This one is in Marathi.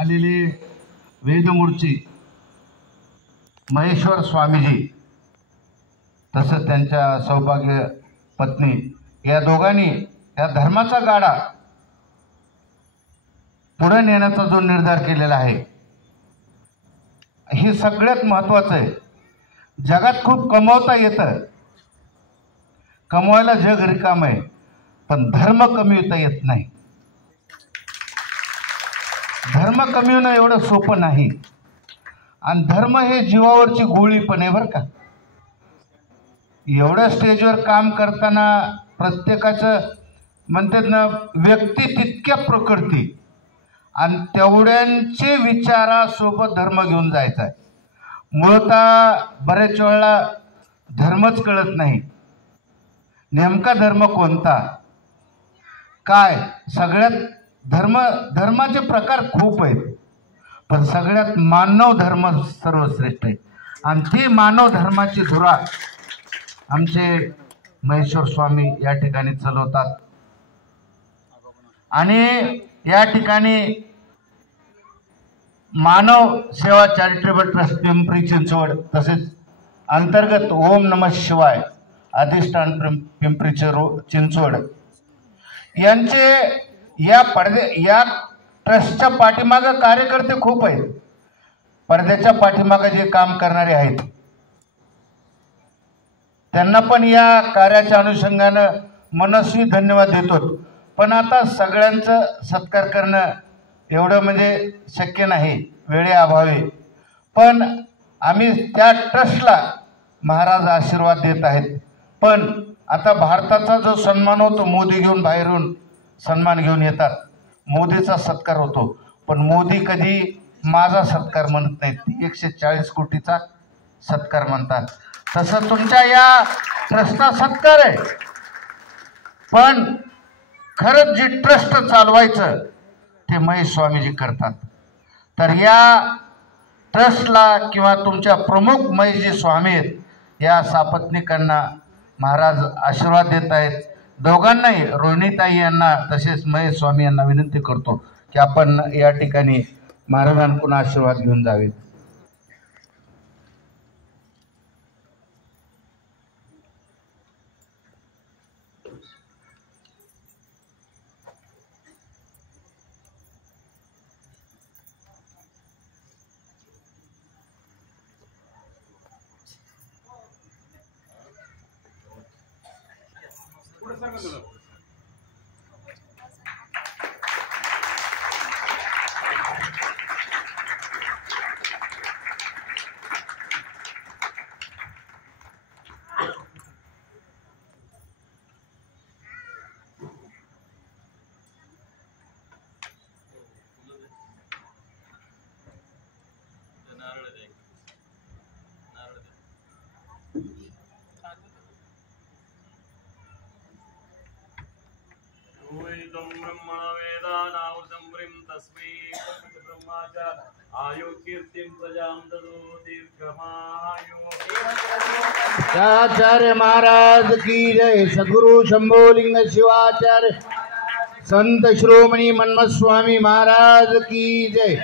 आलेले वेदमूर्ती महेश्वर स्वामीजी तसंच त्यांच्या सौभाग्य पत्नी या दोघांनी या धर्माचा गाडा पुढे नेण्याचा जो निर्धार केलेला आहे हे सगळ्यात महत्त्वाचं आहे। जगात खूप कमवता येतं, कमवायला जग रिकाम आहे, पण धर्म कमविता येत नाही। धर्म कमविणं एवढं सोपं नाही आणि धर्म हे जीवावरची गोळी पण आहे बरं का। एवढ्या स्टेजवर काम करताना प्रत्येकाचं म्हणतात ना व्यक्ती तितक्या प्रकृती आणि तेवढ्यांचे विचारासोबत धर्म घेऊन जायचा आहे। मुळतः बऱ्याच वेळेला धर्मच कळत नाही, नेमका धर्म कोणता काय। सगळ्यात धर्माचे प्रकार खूप आहेत, पण सगळ्यात मानव धर्म सर्वश्रेष्ठ आहे आणि ती मानव धर्माची धुरा आमचे महेश्वर स्वामी या ठिकाणी चालवतात। आणि या ठिकाणी मानव सेवा चॅरिटेबल ट्रस्ट पिंपरी चिंचवड तसेच अंतर्गत ओम नमः शिवाय अधिष्ठान पिंपरी चिंचवड यांचे या ट्रस्टच्या पाठीमागे कार्यकर्ते खूप आहेत। पडद्याच्या पाठीमागे जे काम करणारे आहेत त्यांना पण या कार्याच्या अनुषंगानं मनस्वी धन्यवाद देतो। पण आता सगळ्यांचं सत्कार करणं एवढं म्हणजे शक्य नाही वेळेअभावी, पण आम्ही त्या ट्रस्टला महाराज आशीर्वाद देत आहेत। पण आता भारताचा जो सन्मान होतो, मोदी घेऊन बाहेरून सन्मान घेऊन येतात, मोदीचा सत्कार होतो, पण मोदी कधी माझा सत्कार म्हणत नाहीत, 140 कोटीचा सत्कार म्हणतात। तसं तुमच्या या ट्रस्टचा सत्कार आहे, पण खरंच जे ट्रस्ट चालवायचं ते महेश स्वामीजी करतात। तर या ट्रस्टला किंवा तुमच्या प्रमुख महेशजी स्वामी आहेत या सापत्निकांना महाराज आशीर्वाद देत आहेत। दोघांनाही, रोहिणीताई यांना तसेच महेश स्वामी यांना विनंती करतो की आपण या ठिकाणी महाराजांकडून आशीर्वाद घेऊन जावेत। आचार्य महाराज की जय। सद्गुरु शंभोलिंग शिवाचार्य संत श्रोमणी मन्मथ स्वामी महाराज की जय।